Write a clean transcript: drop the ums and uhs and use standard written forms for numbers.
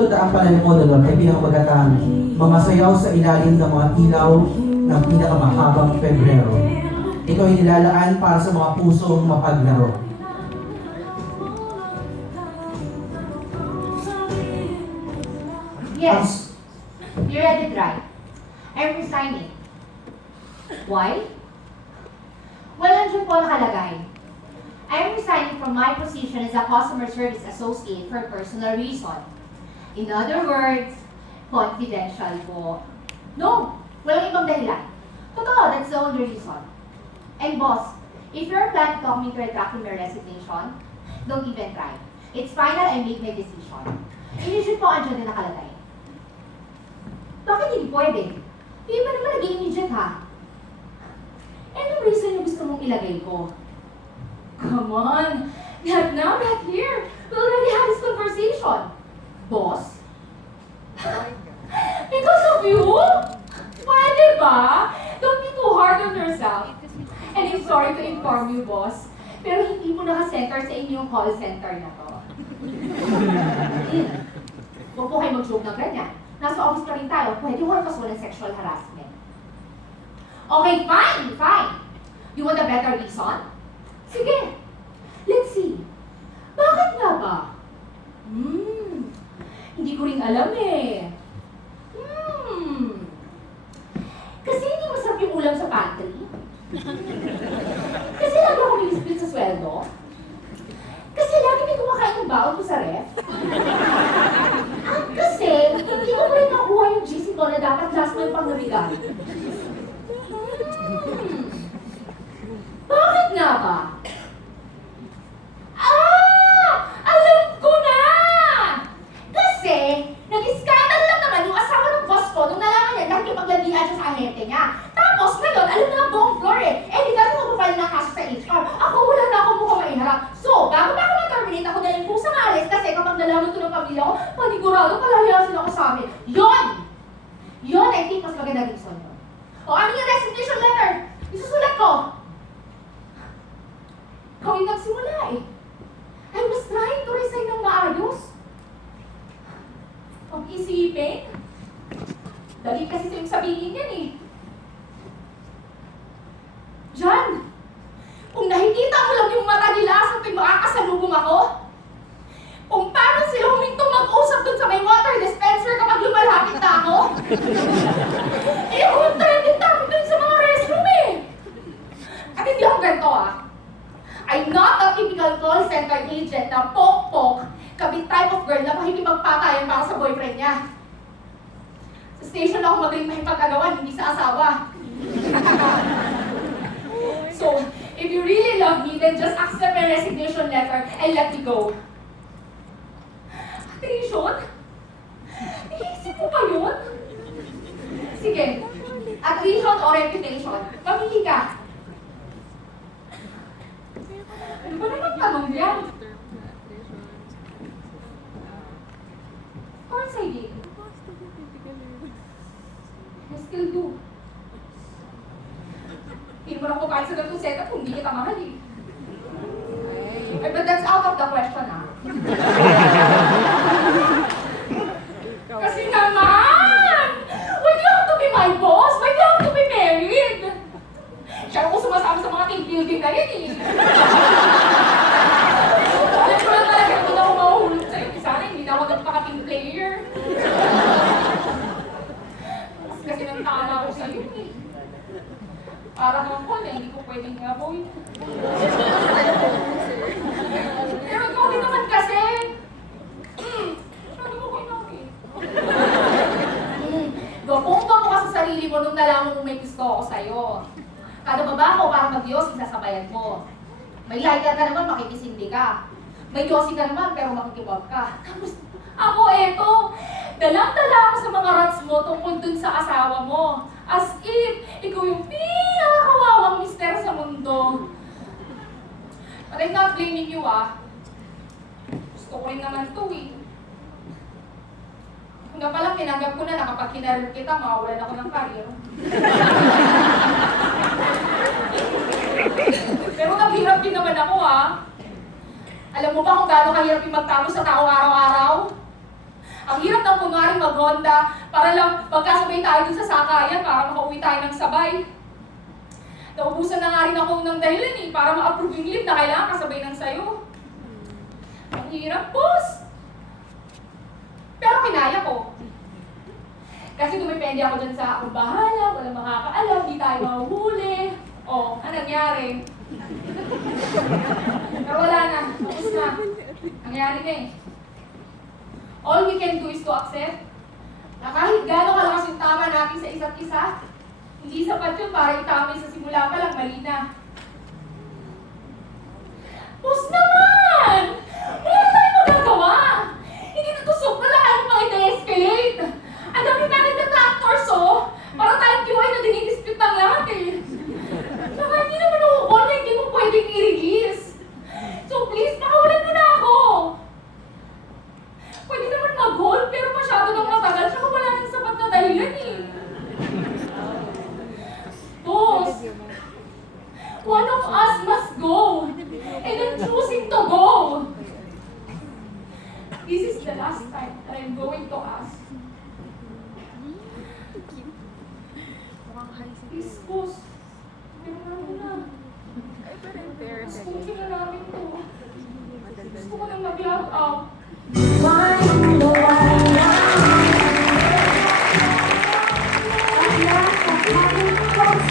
susunod na ang pananamonolog ay pinakamagatang mga sayaw sa ilalim ng mga ilaw ng pinakamahabang Pebrero. Ito ay nilalaan para sa mga pusong mapaglaro. Yes, you read it right. I'm resigning. Why? Well, nandiyan po nakalagay. I'm resigning from my position as a customer service associate for personal reason. In other words, confidential po. No, walang ibang dahilan. Totoo, that's the only reason. And boss, if you're planning to talk me into retracting my resignation, don't even try. It's final, I made my decision. Immediate po andyan din nakalagay. Bakit hindi pwede? Hindi ba naman nag-immediate ha? Anong reason yung gusto mong ilagay ko? Come on! Not now, not here! We already had this conversation. Boss? Because of you? Pwede ba? Don't be too hard on yourself. And I'm sorry to inform you, boss, pero hindi mo naka-center sa inyong call center na to. Huwag po kayo mag-joke na ganyan. Nasa office pa rin tayo, pwede mo kaso ng sexual harassment. Okay, fine, fine. You want a better reason? Sige, let's see. Bakit nga ba? Hindi ko rin alam eh. Kasi hindi masarap yung ulam sa pantry? Kasi lagi ako nilisplit sa sweldo? Kasi lagi may kumakain ng baon ko sa ref? Kasi hindi ko pa rin nakuha yung GC ko na dapat last mo yung pangnabigan. Bakit nga ba? Alam ko na! Kasi, nag-scandal lang naman yung asawa ng boss ko nung nalaman niya dahil kipaglandian siya sa ahente niya. Tapos, ngayon, alam na ang buong floor eh. Eh, di dati mag-file ng kaso sa HR. Ako, wala na ako mukhang maiharap. So, bago pa ako mag-terminate, ako na yung pusang alis kasi kapag nalaman ito ng pamilya ko, panigurado, palayasin ako sa amin. Yon! Yon, I think, mas maganda reason yun. O, ano yung resignation letter? Isusulat ko. Ikaw yung nagsimula eh. I was trying to resign ng maayos. Pag-isipin? Dali kasi sa'yo sabihin yan eh. John, kung nakikita mo lang yung mata nila sa tuwing makakasalubong ako, kung paano sila humintong mag-usap dun sa may water dispenser kapag lumalapit na ako, eh ako yung trending topic dun sa mga restroom eh. At hindi ako ganito ah. I'm not a typical call center agent na pok-pok, kabit type of girl na makikipagpatayan para sa boyfriend niya. Sa station ako magaling makipag-agawan, hindi sa asawa. So, if you really love me, then just accept my resignation letter and let me go. Attrition? Iisip mo pa yun? Sige, attrition o reputation, pamili ka. Ano ba naman tanong yan? Of course I did. I still do. Hindi mo lang kumain sa ganitong setup kung hindi kita mahal eh. But that's out of the question ah. Kasi naman! Why do you have to be my boss? Why do you have to be married? Siya ako sumasama sa mga team building na yun eh. Alam ko lang talaga kung ako mahuhulog sa'yo. Sana hindi na ako nagpaka-team player. Kasi nagtala ako sa'yo eh. Para kang call eh, hindi ko pwedeng i-avoid. Pero ikaw din naman kasi. Ano mo kinakit? Gapong-gapo ka sa sarili mo nung nalaman mo may gusto ako sa'yo. Kada baba ko para mag-Diyos, isasabayan mo. May laika ka naman, makikisindi ka. May Diyosi ka naman, pero makikibag ka. Tapos, ako eto, dalang-dala ako sa mga rats mo tungkol dun sa asawa mo. As if, ikaw yung pinakawawang mister sa mundo. But I'm not blaming you ah. Gusto ko rin naman to eh. Kung nga palang tinanggap ko na na kapag kinarir kita, mawawalan ako ng career. Pero naghirap din naman ako ah. Alam mo ba kung gaano kahirap yung magtapos sa tao araw-araw? Ang hirap ng kunwari mag-Honda para lang magkasabay tayo dun sa sakayan para makauwi tayo ng sabay. Naubusan na nga rin ako ng dahilan para ma-approve yung leave na kailangan kasabay ng sayo. Ang hirap, boss! Pero kinaya ko. Kasi dumipende ako dun sa akong bahala, walang makakaalam, di tayo mahuhuli. O, anong nangyari? Pero wala na, tapos na. Nangyari na eh. All we can do is to accept na kahit gano'ng kalakas yung tama natin sa isa't isa, hindi sapat yun para itama sa simula pa lang, mali na. Boss naman! Wala tayong magagawa! Hindi na to sobra lang ayaw mga i-de-escalate. Ang dami natin na tractors, oh! Para tayong kiway na dinidispute ang lahat eh. Saka hindi naman ako na hindi mo pwedeng i-release. So please, pakawalan mo na ako! Pwede naman mag-hold, pero masyado nang matagal, saka wala nang sapat na dahilan eh. Boss, one of us must go, and I'm choosing to go. This is the last time that I'm going to ask. Please, boss, pero namin na. Gusto ko na namin to. Gusto ko nang mag-log out.